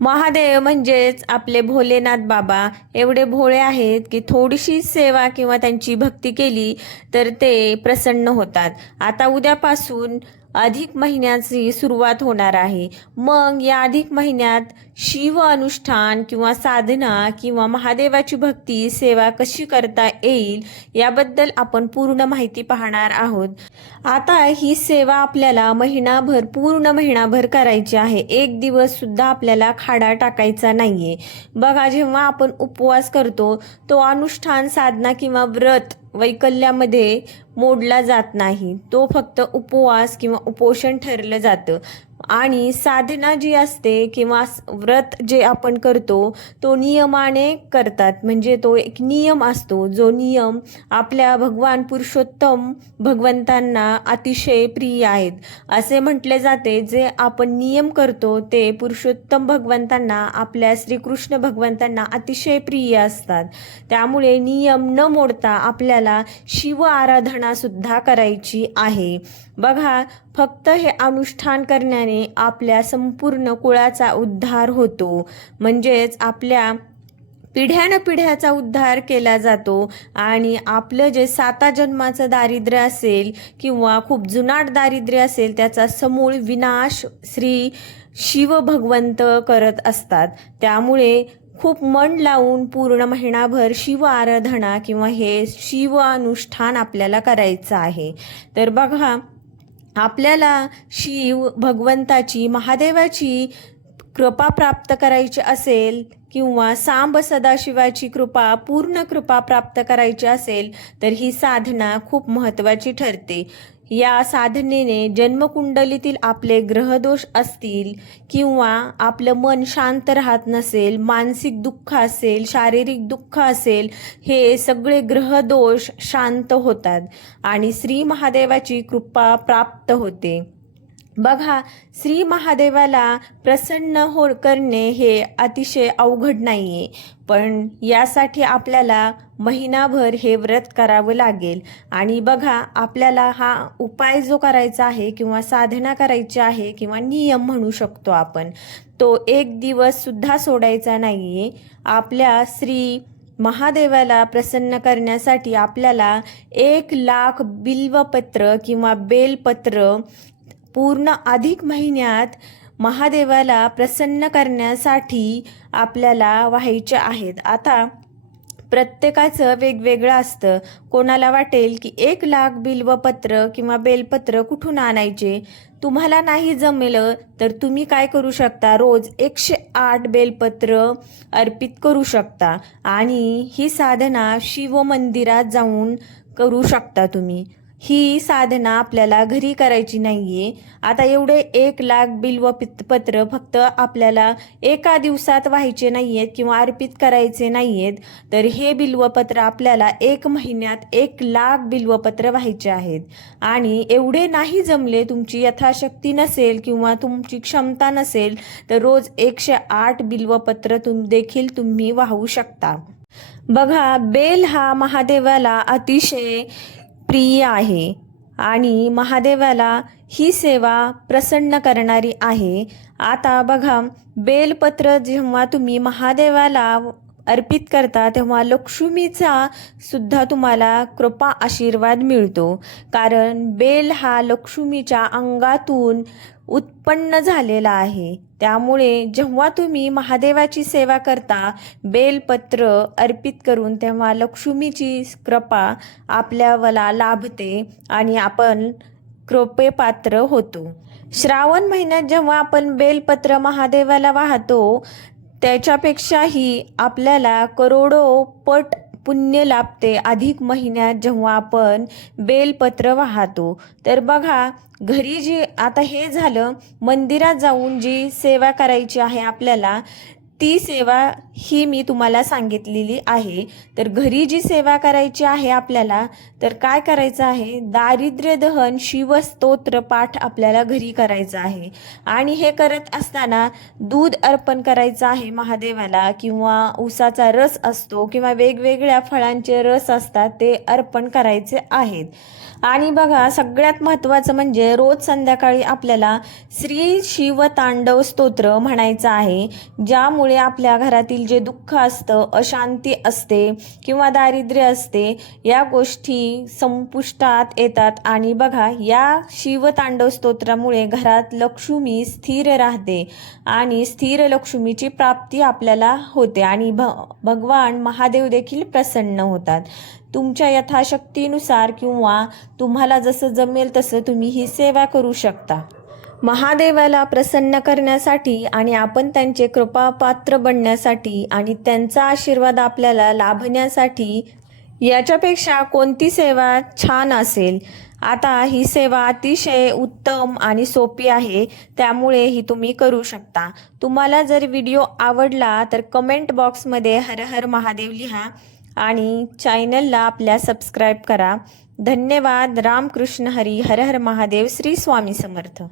महादेव म्हणजेच आपले भोलेनाथ बाबा एवढे भोळे आहेत की थोडीशी सेवा किंवा त्यांची भक्ती केली तर ते प्रसन्न होतात. आता उद्यापासून अधिक महिन्याची सुरुवात होणार आहे. मग या अधिक महिन्यात शिव अनुष्ठान किंवा साधना किंवा महादेवाची भक्ती सेवा कशी करता येईल याबद्दल आपण पूर्ण माहिती पाहणार आहोत. आता ही सेवा आपल्याला पूर्ण महिनाभर करायची आहे. एक दिवस सुद्धा आपल्याला खाडा टाकायचा नाहीये. बघा, जेव्हा आपण उपवास करतो तो अनुष्ठान साधना किंवा व्रत वैकल्यामध्ये मोडला जात नाही. तो फक्त उपवास किंवा उपोषण ठरलं जातं. आणि साधना जी असते किंवा व्रत जे आपण करतो तो नियमाने करतात. म्हणजे तो एक नियम असतो, जो नियम आपल्या भगवान पुरुषोत्तम भगवंतांना अतिशय प्रिय आहेत. असे म्हटले जाते, जे आपण नियम करतो ते पुरुषोत्तम भगवंतांना, आपल्या श्रीकृष्ण भगवंतांना अतिशय प्रिय असतात. त्यामुळे नियम न मोडता आपल्याला शिव आराधना सुद्धा करायची आहे. बघा, फक्त हे अनुष्ठान करण्याने आपल्या संपूर्ण कुळाचा उद्धार होतो. म्हणजेच आपल्या पिढ्यानपिढ्याचा उद्धार केला जातो आणि आपलं जे 7 जन्माचं दारिद्र्य असेल किंवा खूप जुनाट दारिद्र्य असेल त्याचा समूळ विनाश श्री शिव भगवंत करत असतात. त्यामुळे खूप मन लावून पूर्ण महिनाभर शिव आराधना किंवा हे शिव अनुष्ठान आपल्याला करायचं आहे. तर बघा, आपल्याला शिव भगवंताची, महादेवाची कृपा प्राप्त करायची असेल किंवा सांब सदाशिवाची पूर्ण कृपा प्राप्त करायची असेल तर ही साधना खूप महत्त्वाची ठरते. या साधनेने जन्मकुंडलीतील आपले ग्रहदोष असतील किंवा आपलं मन शांत राहत नसेल, मानसिक दुःख असेल, शारीरिक दुःख असेल, हे सगळे ग्रहदोष शांत होतात आणि श्री महादेवाची कृपा प्राप्त होते. बघा, श्री महादेवाला प्रसन्न करणे हे अतिशय अवघड नाहीये, पण यासाठी आपल्याला महिनाभर हे व्रत करावं लागेल. आणि बघा, आपल्याला हा उपाय जो करायचा आहे किंवा साधना करायची आहे किंवा नियम म्हणू शकतो आपण, तो एक दिवस सुद्धा सोडायचा नाहीये. आपल्या श्री महादेवाला प्रसन्न करण्यासाठी आपल्याला 1,00,000 बिल्वपत्र किंवा बेलपत्र पूर्ण अधिक महिन्यात महादेवाला प्रसन्न करण्यासाठी आपल्याला व्हायचे आहेत. आता प्रत्येकाचं वेगवेगळं असतं. कोणाला वाटेल की 1,00,000 बिल्वपत्र किंवा बेलपत्र कुठून आणायचे. तुम्हाला नाही जमलं तर तुम्ही काय करू शकता, रोज 108 बेलपत्र अर्पित करू शकता आणि ही साधना शिव मंदिरात जाऊन करू शकता तुम्ही. ही साधना आपल्याला घरी करायची नाहीये. आता एवढे 1,00,000 बिल्वपत्र फक्त आपल्याला एका दिवसात व्हायचे नाहीयेत किंवा अर्पित करायचे नाहीयेत. तर हे बिल्वपत्र आपल्याला 1 महिन्यात 1,00,000 बिल्वपत्र व्हायचे आहेत. आणि एवढे नाही जमले, तुमची यथाशक्ती नसेल किंवा तुमची क्षमता नसेल तर रोज 108 बिल्वपत्र देखील तुम्ही वाहू शकता. बघा, बेल हा महादेवाला अतिशय प्रिय आहे आणि महादेवाला ही सेवा प्रसन्न करणारी आहे. आता बघा, बेलपत्र जेव्हा तुम्ही महादेवाला अर्पित करता तेव्हा लक्ष्मीचा सुद्धा तुम्हाला कृपा आशीर्वाद मिळतो. कारण बेल हा लक्ष्मीच्या अंगातून उत्पन्न झालेला आहे. त्यामुळे जेव्हा तुम्ही महादेवाची सेवा करता बेलपत्र अर्पित करून, तेव्हा लक्ष्मीची कृपा आपल्याला लाभते आणि आपण कृपेपात्र होतो. श्रावण महिन्यात जेव्हा आपण बेलपत्र महादेवाला वाहतो त्याच्यापेक्षाही आपल्याला करोडो पट पुण्य लाभते अधिक महिन्यात जेव्हा आपण बेलपत्र वाहतो. तर बघा, घरी आता हे झालं, मंदिरात जाऊन जी सेवा करायची आहे आपल्याला, ती सेवा ही मी तुम्हाला सांगितलेली आहे. तर घरी जी सेवा करायची आहे आपल्याला, तर काय करायचं आहे, दारिद्र्य दहन शिवस्तोत्र पाठ आपल्याला घरी करायचं आहे. आणि हे करत असताना दूध अर्पण करायचं आहे महादेवाला, किंवा उसाचा रस असतो किंवा वेगवेगळ्या फळांचे रस असतात ते अर्पण करायचे आहेत. आणि बघा, सगळ्यात महत्त्वाचं म्हणजे रोज संध्याकाळी आपल्याला श्री शिवतांडव स्तोत्र म्हणायचं आहे, ज्यामुळे आपल्या घरातील जे दुःख असतं, अशांती असते किंवा दारिद्र्य असते, या गोष्टी संपुष्टात येतात. आणि बघा, या शिवतांडव स्तोत्रामुळे घरात लक्ष्मी स्थिर राहते आणि स्थिर लक्ष्मीची प्राप्ती आपल्याला होते आणि भगवान महादेव देखील प्रसन्न होतात. तुमच्या यथाशक्तीनुसार किंवा तुम्हाला जसं जमेल तसं तुम्ही ही सेवा करू शकता. महादेवाला प्रसन्न करण्यासाठी आणि आपण त्यांचे कृपापात्र बनण्यासाठी आणि त्यांचा आशीर्वाद आपल्याला लाभण्यासाठी याच्यापेक्षा कोणती सेवा छान असेल. आता ही सेवा अतिशय उत्तम आणि सोपी आहे, त्यामुळे ही तुम्ही करू शकता. तुम्हाला जर व्हिडिओ आवडला तर कमेंट बॉक्समध्ये हर हर महादेव लिहा आणि चॅनलला आपल्या सबस्क्राईब करा. धन्यवाद. रामकृष्ण हरी. हर हर महादेव. श्री स्वामी समर्थ.